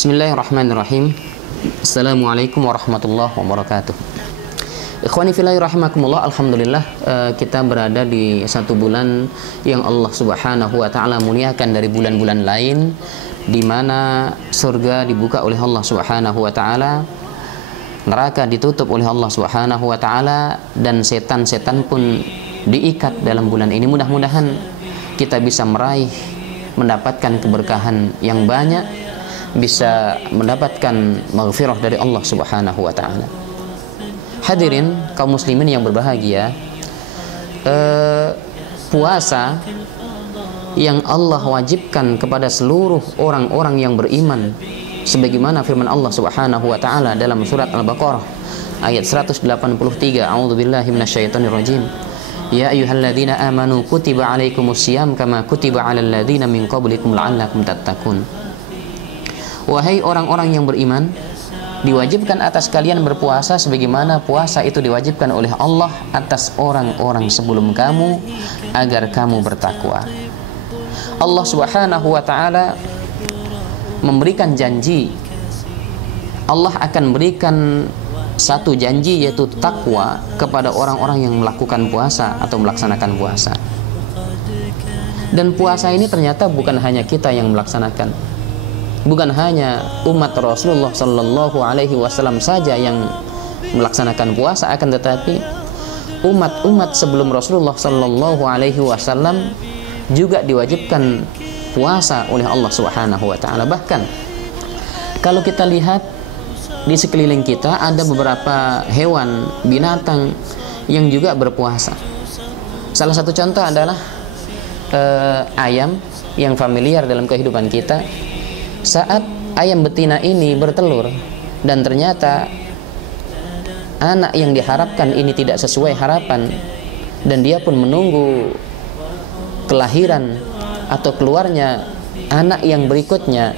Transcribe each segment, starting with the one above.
Bismillahirrahmanirrahim. Assalamualaikum warahmatullahi wabarakatuh. Ikhwani fillah rahimakumullah. Alhamdulillah, kita berada di satu bulan yang Allah Subhanahu wa taala muliakan dari bulan-bulan lain, di mana surga dibuka oleh Allah Subhanahu wa taala, neraka ditutup oleh Allah Subhanahu wa taala, dan setan-setan pun diikat dalam bulan ini. Mudah-mudahan kita bisa mendapatkan keberkahan yang banyak, bisa mendapatkan maghfirah dari Allah Subhanahu wa taala. Hadirin kaum muslimin yang berbahagia, puasa yang Allah wajibkan kepada seluruh orang-orang yang beriman, sebagaimana firman Allah Subhanahu wa taala dalam surat Al-Baqarah ayat 183, a'udzubillahi minasyaitonirrajim. Ya ayyuhalladzina amanu kutiba alaikumusiyam kama kutiba alal ladzina min qablikum la'allakum tattaqun. Wahai orang-orang yang beriman, diwajibkan atas kalian berpuasa sebagaimana puasa itu diwajibkan oleh Allah atas orang-orang sebelum kamu, agar kamu bertakwa. Allah Subhanahu wa taala memberikan janji. Allah akan berikan satu janji, yaitu takwa kepada orang-orang yang melakukan puasa atau melaksanakan puasa. Dan puasa ini ternyata bukan hanya kita yang melaksanakan, bukan hanya umat Rasulullah Sallallahu Alaihi Wasallam saja yang melaksanakan puasa, akan tetapi umat-umat sebelum Rasulullah Sallallahu Alaihi Wasallam juga diwajibkan puasa oleh Allah Subhanahu Wa Taala. Bahkan kalau kita lihat di sekeliling kita, ada beberapa hewan, binatang yang juga berpuasa. Salah satu contoh adalah ayam yang familiar dalam kehidupan kita. Saat ayam betina ini bertelur dan ternyata anak yang diharapkan ini tidak sesuai harapan, dan dia pun menunggu kelahiran atau keluarnya anak yang berikutnya,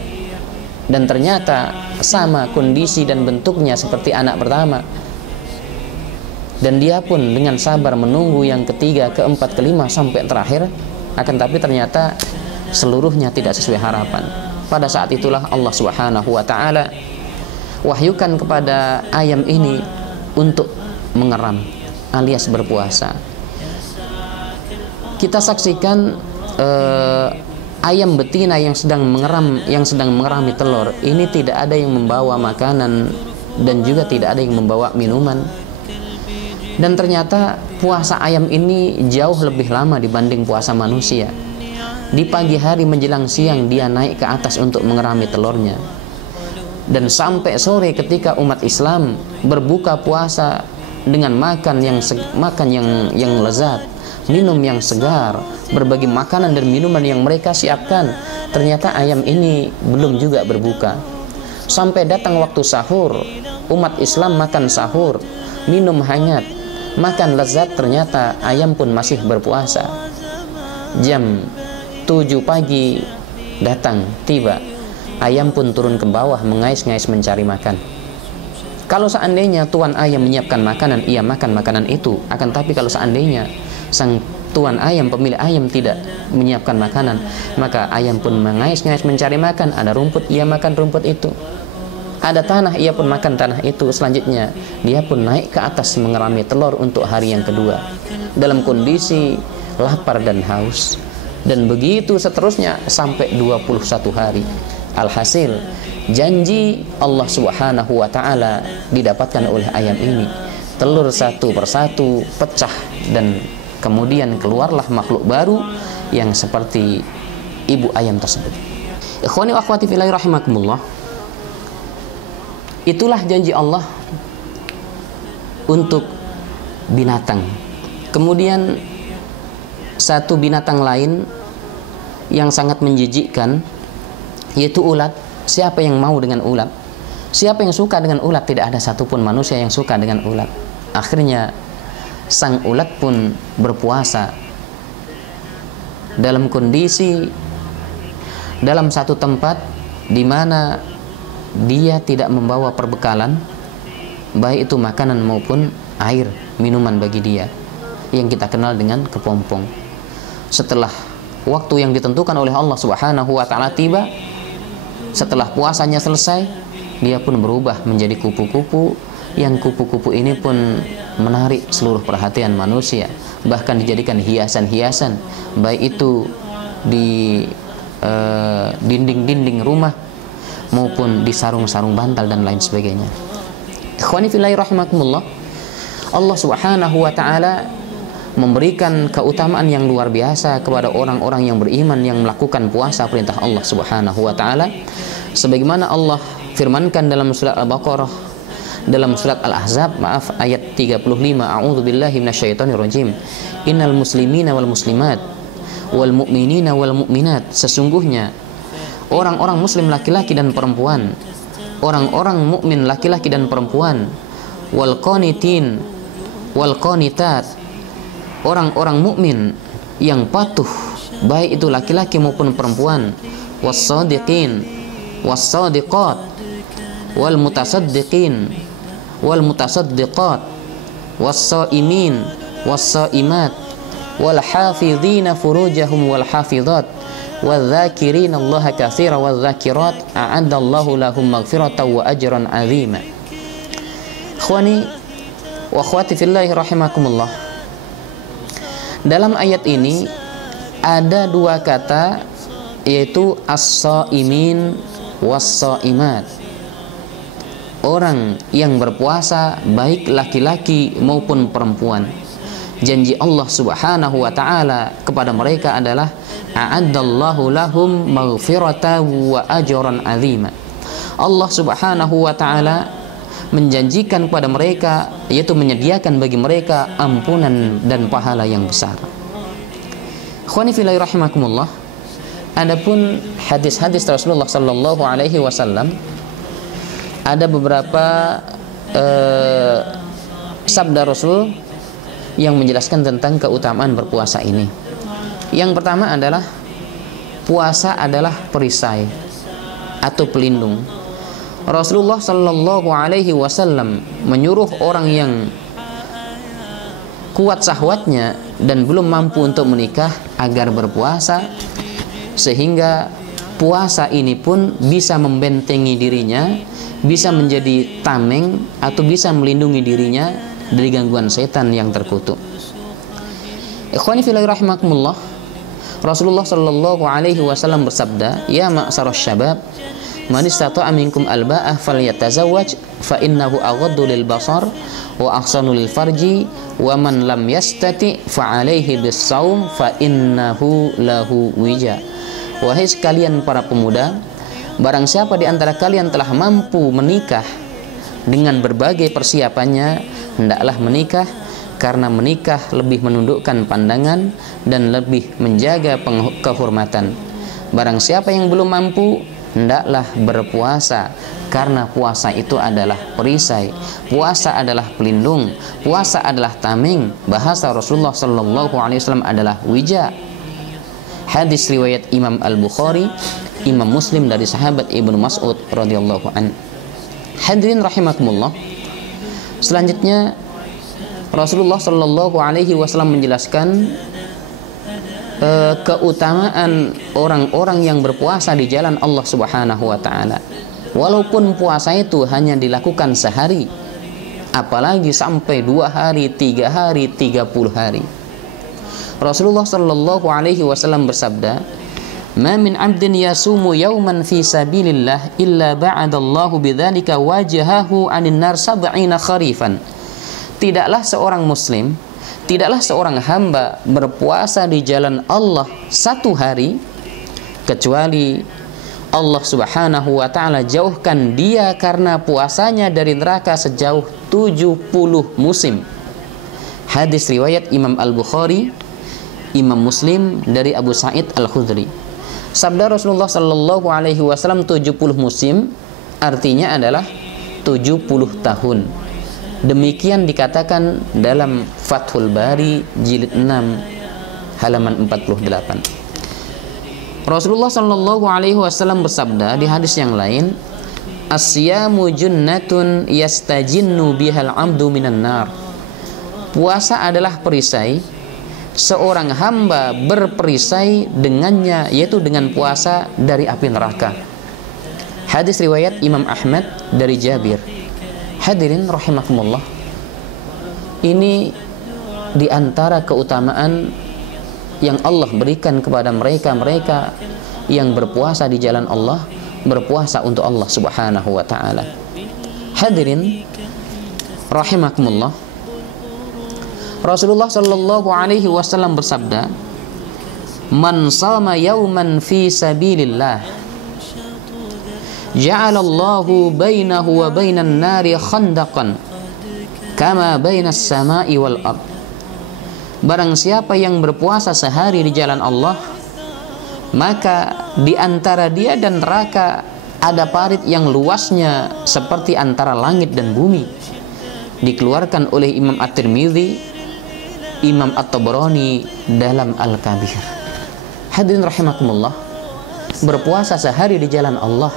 dan ternyata sama kondisi dan bentuknya seperti anak pertama, dan dia pun dengan sabar menunggu yang ketiga, keempat, kelima sampai terakhir, akan tapi ternyata seluruhnya tidak sesuai harapan. Pada saat itulah Allah Subhanahu wa taala wahyukan kepada ayam ini untuk mengeram alias berpuasa. Kita saksikan ayam betina yang sedang mengerami telur ini tidak ada yang membawa makanan dan juga tidak ada yang membawa minuman. Dan ternyata puasa ayam ini jauh lebih lama dibanding puasa manusia. Di pagi hari menjelang siang dia naik ke atas untuk mengerami telurnya, dan sampai sore ketika umat Islam berbuka puasa dengan makan yang lezat, minum yang segar, berbagi makanan dan minuman yang mereka siapkan, ternyata ayam ini belum juga berbuka. Sampai datang waktu sahur, umat Islam makan sahur, minum hangat, makan lezat, ternyata ayam pun masih berpuasa. Jam 7 pagi datang, tiba, ayam pun turun ke bawah mengais-ngais mencari makan. Kalau seandainya tuan ayam menyiapkan makanan, ia makan makanan itu. Akan tapi kalau seandainya sang tuan ayam, pemilik ayam, tidak menyiapkan makanan, maka ayam pun mengais-ngais mencari makan. Ada rumput, ia makan rumput itu. Ada tanah, ia pun makan tanah itu. Selanjutnya dia pun naik ke atas mengerami telur untuk hari yang kedua, dalam kondisi lapar dan haus. Dan begitu seterusnya sampai 21 hari. Alhasil janji Allah Subhanahu wa taala didapatkan oleh ayam ini. Telur satu persatu pecah, dan kemudian keluarlah makhluk baru yang seperti ibu ayam tersebut. Ikhwani wa akhwati fillah rahimakumullah. Itulah janji Allah untuk binatang. Kemudian satu binatang lain yang sangat menjijikkan, yaitu ulat. Siapa yang mau dengan ulat? Siapa yang suka dengan ulat? Tidak ada satupun manusia yang suka dengan ulat. Akhirnya sang ulat pun berpuasa dalam kondisi dalam satu tempat di mana dia tidak membawa perbekalan, baik itu makanan maupun air minuman bagi dia, yang kita kenal dengan kepompong. Setelah waktu yang ditentukan oleh Allah Subhanahu wa taala tiba, Setelah puasanya selesai, dia pun berubah menjadi kupu-kupu, yang kupu-kupu ini pun menarik seluruh perhatian manusia, bahkan dijadikan hiasan-hiasan, baik itu di dinding-dinding rumah maupun di sarung-sarung bantal dan lain sebagainya. Ikhwani fillahi rahimakumullah, Allah Subhanahu wa taala memberikan keutamaan yang luar biasa kepada orang-orang yang beriman yang melakukan puasa perintah Allah Subhanahu wa taala, sebagaimana Allah firmankan dalam surat Al-Baqarah, dalam surat Al-Ahzab, ayat 35, a'udzubillahi minasyaitonirrajim, innal muslimina wal muslimat wal mu'minina wal mu'minat, sesungguhnya orang-orang muslim laki-laki dan perempuan, orang-orang mukmin laki-laki dan perempuan, wal qanitin wal qanitat, orang-orang mukmin yang patuh baik itu laki-laki maupun perempuan, was-shadiqin was-shadiqat wal mutasaddiqin wal mutasaddiqat was-shaimin was-shaimat wal hafizina furujahum wal hafizat wadh-dhakirina Allaha katsiran wadh-dhakirat a'addallahu lahum maghfiratan wa ajran 'azima. Ikhwani wa akhwati fillahi rahimakumullah, dalam ayat ini ada dua kata, yaitu as-shaimin was-shaimat, orang yang berpuasa baik laki-laki maupun perempuan. Janji Allah Subhanahu wa taala kepada mereka adalah a'addallahu lahum maghfiratan wa ajran 'azima. Allah Subhanahu wa taala menjanjikan kepada mereka, yaitu menyediakan bagi mereka ampunan dan pahala yang besar. Ikhwani fillahi rahimakumullah, adapun hadis-hadis Rasulullah sallallahu alaihi wasallam, ada beberapa sabda Rasul yang menjelaskan tentang keutamaan berpuasa ini. Yang pertama adalah puasa adalah perisai atau pelindung. Rasulullah sallallahu alaihi wasallam menyuruh orang yang kuat syahwatnya dan belum mampu untuk menikah agar berpuasa, sehingga puasa ini pun bisa membentengi dirinya, bisa menjadi tameng atau bisa melindungi dirinya dari gangguan setan yang terkutuk. Ikhwani fillahi rahimakumullah, Rasulullah sallallahu alaihi wasallam bersabda, ya ma'syaras syabab, man istata'a minkum alba'ah falyatazawwaj fa innahu aghaddu lil basar wa ahsanu lil farji wa man lam yastati fa alaihi bis-shaum fa innahu lahu wija. Wahai sekalian para pemuda, barang siapa di antara kalian telah mampu menikah dengan berbagai persiapannya, hendaklah menikah, karena menikah lebih menundukkan pandangan dan lebih menjaga kehormatan. Barang siapa yang belum mampu, hendaklah berpuasa, karena puasa itu adalah perisai, puasa adalah pelindung, puasa adalah tameng. Bahasa Rasulullah sallallahu alaihi wasallam adalah wija. Hadis riwayat Imam Al-Bukhari, Imam Muslim dari sahabat Ibnu Mas'ud radhiyallahu an. Hadirin rahimakumullah, selanjutnya Rasulullah sallallahu alaihi wasallam menjelaskan keutamaan orang-orang yang berpuasa di jalan Allah Subhanahu wa taala. Walaupun puasa itu hanya dilakukan sehari, apalagi sampai 2 hari, 3 hari, 30 hari. Rasulullah sallallahu alaihi wasallam bersabda, "Ma min 'abdin yasumu yawman fi sabilillah illa ba'adallahu bidzalika wajhahu 'anil nar 70 kharifan." Tidaklah seorang muslim, tidaklah seorang hamba berpuasa di jalan Allah 1 hari, kecuali Allah Subhanahu wa ta'ala jauhkan dia karena puasanya dari neraka sejauh 70 musim. Hadis riwayat Imam Al-Bukhari, Imam Muslim dari Abu Sa'id Al-Khudri. Sabda Rasulullah sallallahu alaihi wasallam 70 musim artinya adalah 70 tahun. Demikian dikatakan dalam Fathul Bari jilid 6 halaman 48. Rasulullah sallallahu alaihi wasallam bersabda di hadis yang lain, "As-siyamu junnatun yastajinnu bihal 'abdu minan nar." Puasa adalah perisai, seorang hamba berperisai dengannya, yaitu dengan puasa dari api neraka. Hadis riwayat Imam Ahmad dari Jabir. Hadirin rahimakumullah, ini di antara keutamaan yang Allah berikan kepada mereka yang berpuasa di jalan Allah, berpuasa untuk Allah Subhanahu wa taala. Hadirin rahimakumullah, Rasulullah sallallahu alaihi wasallam bersabda, "Man shama yawman fi sabilillah, ja'alallahu bainahu wa bainan nari khandaqan kama bainas sama'i wal ard." Barang siapa yang berpuasa sehari di jalan Allah, maka di antara dia dan neraka ada parit yang luasnya seperti antara langit dan bumi. Dikeluarkan oleh Imam At-Tirmidzi, Imam At-Tabrani dalam Al-Kabir. Hadirin rahimakumullah, berpuasa sehari di jalan Allah,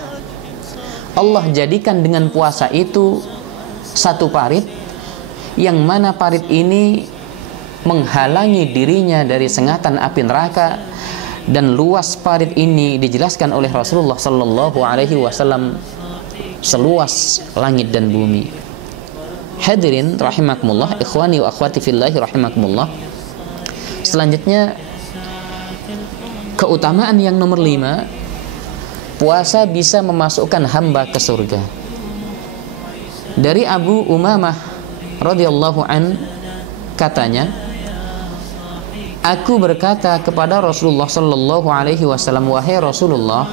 Allah jadikan dengan puasa itu satu parit, yang mana parit ini menghalangi dirinya dari sengatan api neraka, dan luas parit ini dijelaskan oleh Rasulullah sallallahu alaihi wasallam seluas langit dan bumi. Hadirin rahimakumullah, ikhwani wa akhwati fillahi rahimakumullah. Selanjutnya, keutamaan yang nomor 5, puasa bisa memasukkan hamba ke surga. Dari Abu Umamah radhiyallahu an, katanya, aku berkata kepada Rasulullah sallallahu alaihi wasallam, wahai Rasulullah,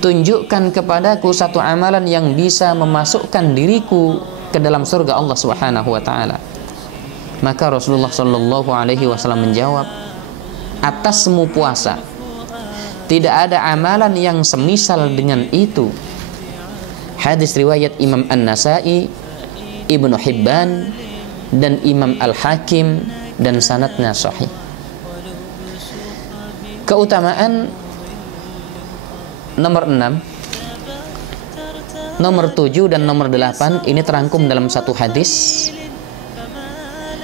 tunjukkan kepadaku satu amalan yang bisa memasukkan diriku ke dalam surga Allah Subhanahu wa taala. Maka Rasulullah sallallahu alaihi wasallam menjawab, atasmu puasa. Tidak ada amalan yang semisal dengan itu. Hadis riwayat Imam An-Nasai, Ibnu Hibban, dan Imam Al-Hakim, dan sanadnya sahih. Keutamaan nomor 6, nomor 7 dan nomor 8 ini terangkum dalam satu hadis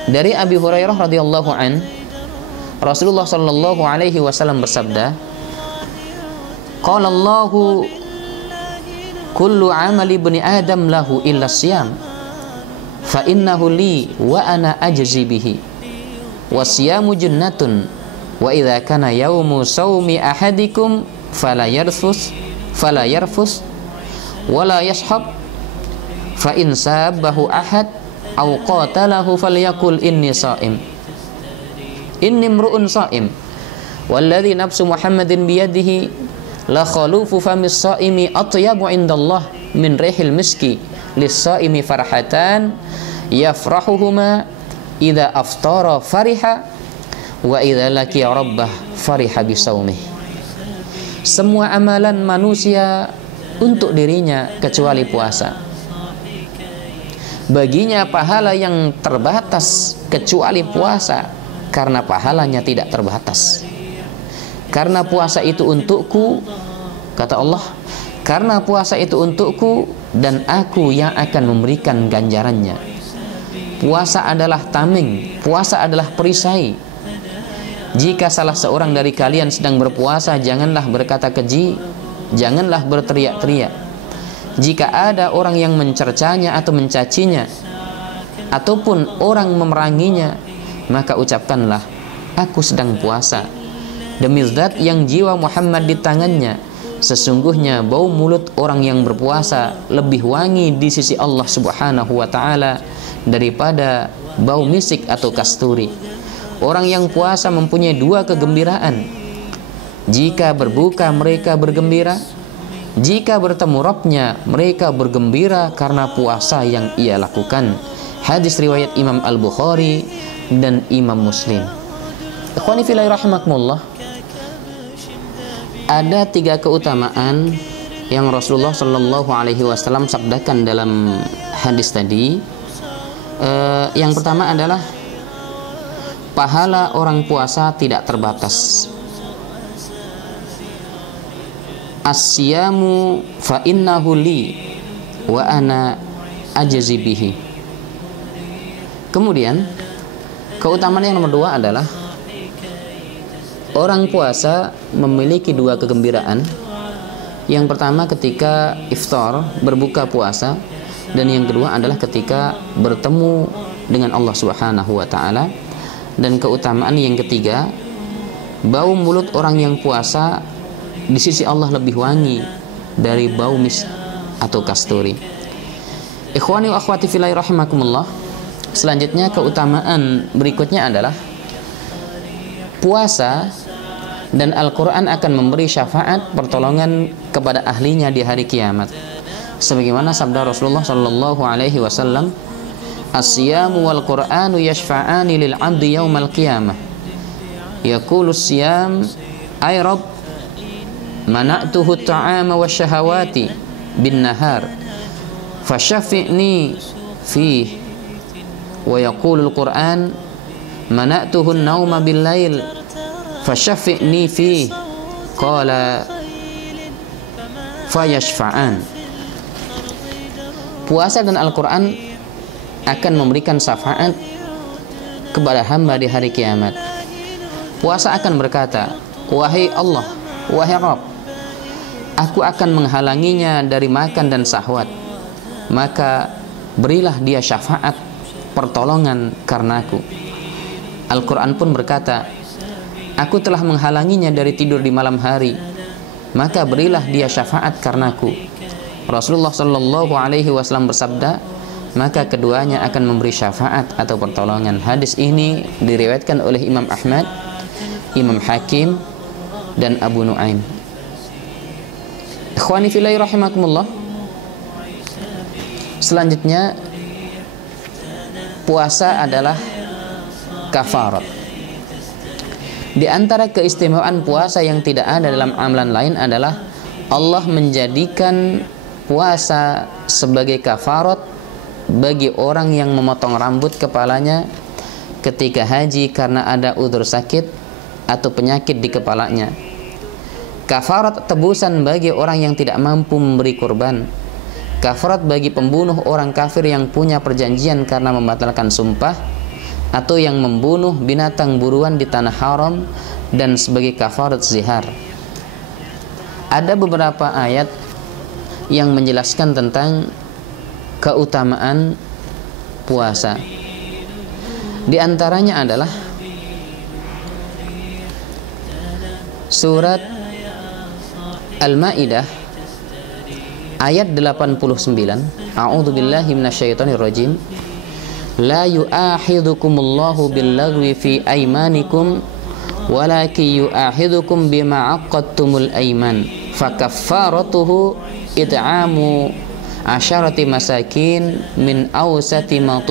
dari Abi Hurairah radhiyallahu an. Rasulullah sallallahu alaihi wasallam bersabda, qala Allahu kullu amali ibni adam lahu illa siyam fa innahu li wa ana ajzi bihi wasiyamu jannatun wa idza kana yaumu saumi ahadikum fala yarfus wala yashhab fa in sabahu ahad aw qatalahu falyakul inni shaim inni imru'un shaim walladzi nafsu Muhammadin biyadihi la khalufu famis shaimi atyabu indallah min rihil miski lis-shaimi farhatan yafrahuhuma idza aftara fariha wa idza laqiya rabbah fariha bisaumih. Semua amalan manusia untuk dirinya kecuali puasa. Baginya pahala yang terbatas kecuali puasa, karena pahalanya tidak terbatas. Karena puasa itu untukku, kata Allah, karena puasa itu untukku dan aku yang akan memberikan ganjarannya. Puasa adalah tameng, puasa adalah perisai. Jika salah seorang dari kalian sedang berpuasa, janganlah berkata keji, janganlah berteriak-teriak. Jika ada orang yang mencercanya atau mencacinya, ataupun orang memeranginya, maka ucapkanlah, aku sedang puasa. Demi zat yang jiwa Muhammad di tangannya, sesungguhnya bau mulut orang yang berpuasa lebih wangi di sisi Allah Subhanahu wa ta'ala daripada bau misik atau kasturi. Orang yang puasa mempunyai dua kegembiraan. Jika berbuka mereka bergembira, jika bertemu Rabbnya mereka bergembira karena puasa yang ia lakukan. Hadis riwayat Imam Al-Bukhari dan Imam Muslim. Ikhwani fillah rahimakumullah, ada 3 keutamaan yang Rasulullah Shallallahu Alaihi Wasallam sabdakan dalam hadis tadi. Yang pertama adalah pahala orang puasa tidak terbatas. As-siyamu fa innahu li wa ana ajzi bihi. Kemudian keutamaan yang nomor 2 adalah orang puasa memiliki 2 kegembiraan. Yang pertama ketika iftar, berbuka puasa, dan yang kedua adalah ketika bertemu dengan Allah Subhanahu wa taala. Dan keutamaan yang ketiga, bau mulut orang yang puasa di sisi Allah lebih wangi dari bau misk atau kasturi. Ikhwani wa akhwati fillah rahimakumullah. Selanjutnya keutamaan berikutnya adalah puasa dan Al-Quran akan memberi syafaat pertolongan kepada ahlinya di hari kiamat. Sebagaimana sabda Rasulullah sallallahu alaihi wasallam, "As-siyamu wal Qur'anu yashfa'ani lil 'abdi yaumal qiyamah." Yaqulu as-siyam, "Ay Rabb, mana'tuhu at-ta'ama wasyahawati bin nahar, fasyafi'ni fihi." Wa yaqulu al-Qur'an, "Mana'tuhu an-nauma bil lail, fasyafi'ni fihi." Qala fayashfa'an. Puasa dan Al-Quran akan memberikan syafaat kepada hamba di hari kiamat. Puasa akan berkata, "Wahai Allah, wahai Rabb, aku akan menghalanginya dari makan dan syahwat, maka berilah dia syafaat pertolongan karenaku." Al-Quran pun berkata, "Aku telah menghalanginya dari tidur di malam hari, maka berilah dia syafaat karenaku." Rasulullah Shallallahu Alaihi Wasallam bersabda, maka keduanya akan memberi syafaat atau pertolongan. Hadis ini diriwayatkan oleh Imam Ahmad, Imam Hakim, dan Abu Nuaim. Ikhwani fillahi rahimakumullah. Selanjutnya, puasa adalah kafarat. Di antara keistimewaan puasa yang tidak ada dalam amalan lain adalah Allah menjadikan puasa sebagai kafarat bagi orang yang memotong rambut kepalanya ketika haji karena ada udzur sakit atau penyakit di kepalanya. Kafarat tebusan bagi orang yang tidak mampu memberi kurban. Kafarat bagi pembunuh orang kafir yang punya perjanjian karena membatalkan sumpah, atau yang membunuh binatang buruan di tanah haram, dan sebagai kafarat zihar. Ada beberapa ayat yang menjelaskan tentang keutamaan puasa. Di antaranya adalah surat Al-Maidah ayat 89. A'udzu billahi minasyaitonir rajim. La yu'akhidhukumullahu billaghwi fi aymanikum walakin yu'akhidhukum bima 'aqadtumul ayman. Fakaffaratuhu it'amu asyarati masakin min awsati ma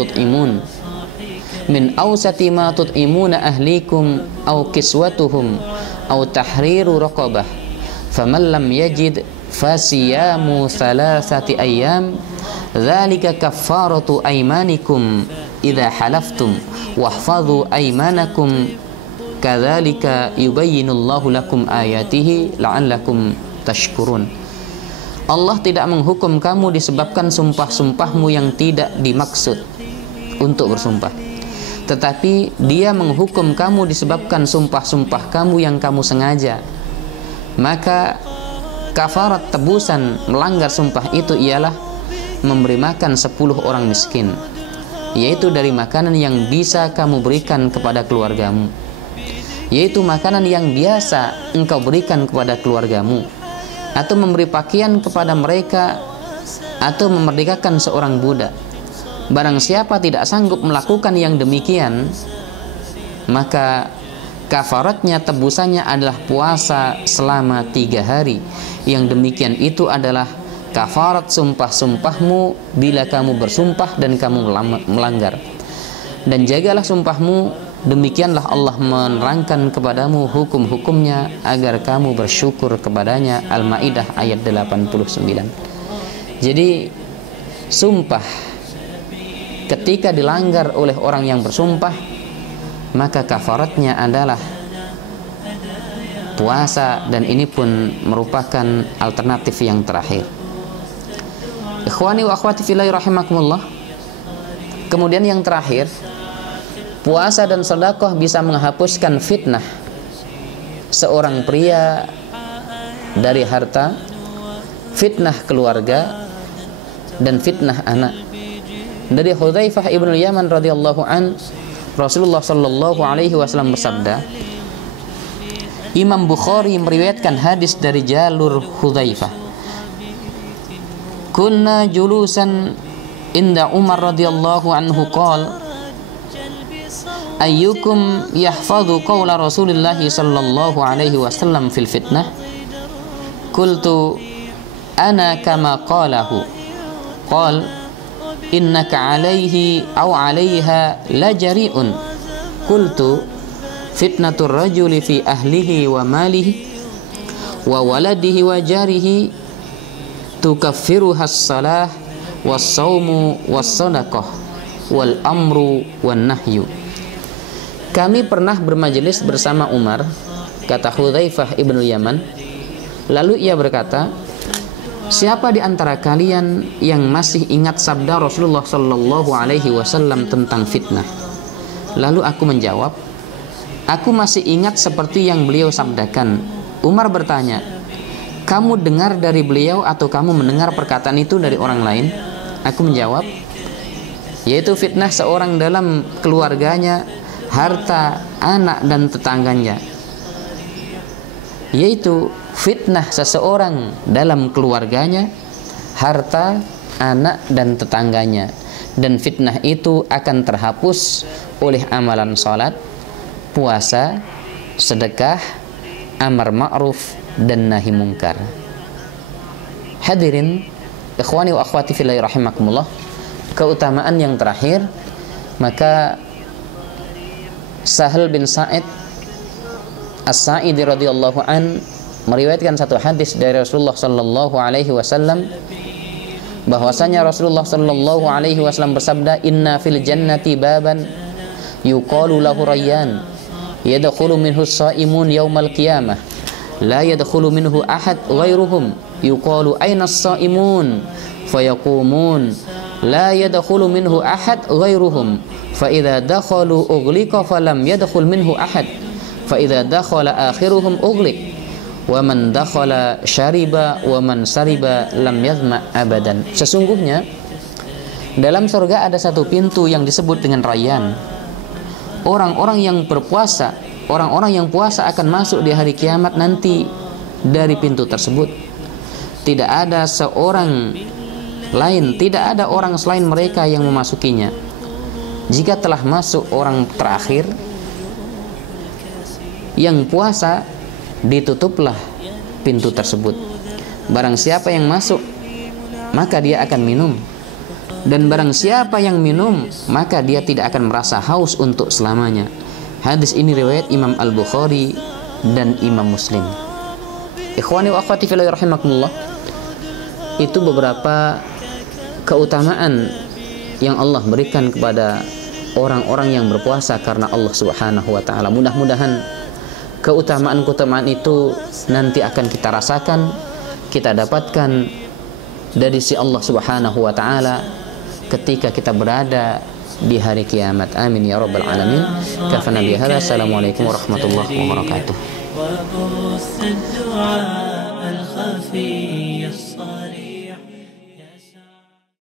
tut'imuna ahlikum aw kiswatuhum aw tahriru raqabah faman lam yajid fasiyamu thalathati ayyam dzalika kaffaratu aymanikum idza halaftum wahfadhu aymanakum kadzalika yubayyinullahu lakum ayatihi la'allakum tashkurun. Allah tidak menghukum kamu disebabkan sumpah-sumpahmu yang tidak dimaksud untuk bersumpah, tetapi Dia menghukum kamu disebabkan sumpah-sumpah kamu yang kamu sengaja. Maka kafarat tebusan melanggar sumpah itu ialah memberi makan 10 orang miskin, yaitu dari makanan yang bisa kamu berikan kepada keluargamu, yaitu makanan yang biasa engkau berikan kepada keluargamu, atau memberi pakaian kepada mereka, atau memerdekakan seorang budak. Barang siapa tidak sanggup melakukan yang demikian, maka kafaratnya, tebusannya adalah puasa selama 3 hari. Yang demikian itu adalah kafarat sumpah-sumpahmu bila kamu bersumpah dan kamu melanggar. Dan jagalah sumpahmu, demikianlah Allah menerangkan kepadamu hukum-hukumnya agar kamu bersyukur kepadanya. Al-Maidah ayat 89. Jadi sumpah ketika dilanggar oleh orang yang bersumpah, maka kafaratnya adalah puasa, dan ini pun merupakan alternatif yang terakhir. Ikhwani wa akhwati fillah rahimakumullah. Kemudian yang terakhir, puasa dan sedekah bisa menghapuskan fitnah seorang pria dari harta, fitnah keluarga dan fitnah anak. Dari Hudzaifah ibn Yaman radhiyallahu an, Rasulullah sallallahu alaihi wasallam bersabda, Imam Bukhari meriwayatkan hadis dari jalur Hudzaifah, kunna julusan inda Umar radhiyallahu anhu qala ayyukum yahfadhu qawla Rasulillah sallallahu alaihi wasallam fil fitnah, qultu ana kama qalahu, qala innaka alaihi aw alaiha la jari'un, qultu fitnatur rajuli fi ahlihi wa malihi wa waladihi wa jarihi tukaffiruha as-salah was-saumu was-sadaqah wal amru wan nahyu. Kami pernah bermajelis bersama Umar, kata Hudzaifah ibn Yaman, lalu ia berkata, siapa di antara kalian yang masih ingat sabda Rasulullah sallallahu alaihi wasallam tentang fitnah? Lalu aku menjawab, aku masih ingat seperti yang beliau sabdakan. Umar bertanya, kamu dengar dari beliau atau kamu mendengar perkataan itu dari orang lain? Aku menjawab, yaitu fitnah seorang dalam keluarganya, harta, anak dan tetangganya. Yaitu fitnah seseorang dalam keluarganya, harta, anak dan tetangganya. Dan fitnah itu akan terhapus oleh amalan salat, puasa, sedekah, amar ma'ruf dan nahi mungkar. Hadirin ikhwani wa akhwati fillah rahimakumullah, keutamaan yang terakhir, maka Sahal bin Sa'id As-Sa'idi radhiyallahu an meriwayatkan satu hadis dari Rasulullah sallallahu alaihi wasallam, bahwasanya Rasulullah sallallahu alaihi wasallam bersabda, inna fil jannati baban yuqalu lahu rayyan yadkhulu minhu as-sa'imun yaumal qiyamah la yadkhulu minhu ahad ghairuhum yuqalu aina as-sa'imun fayaqumun la yadkhulu minhu ahad ghairuhum fa idza dakhalu ughliqa falam yadkhul minhu ahad fa idza dakhala akhiruhum ughliq wa man dakhala syariba wa man sariba lam yazma abadan. Sesungguhnya dalam surga ada satu pintu yang disebut dengan Rayyan. Orang-orang yang berpuasa, orang-orang yang puasa akan masuk di hari kiamat nanti dari pintu tersebut. Tidak ada seorang lain, tidak ada orang selain mereka yang memasukinya. Jika telah masuk orang terakhir yang puasa, ditutuplah pintu tersebut. Barang siapa yang masuk, maka dia akan minum. Dan barang siapa yang minum, maka dia tidak akan merasa haus untuk selamanya. Hadis ini riwayat Imam Al-Bukhari dan Imam Muslim. Ikhwani wa akhwati fillah rahimakumullah, itu beberapa keutamaan yang Allah berikan kepada orang-orang yang berpuasa karena Allah Subhanahu wa taala. Mudah-mudahan keutamaan-keutamaan itu nanti akan kita rasakan, kita dapatkan dari si Allah Subhanahu wa taala ketika kita berada di hari kiamat. Amin ya rabbal alamin. Kafana bihadza. Assalamualaikum warahmatullahi wabarakatuh.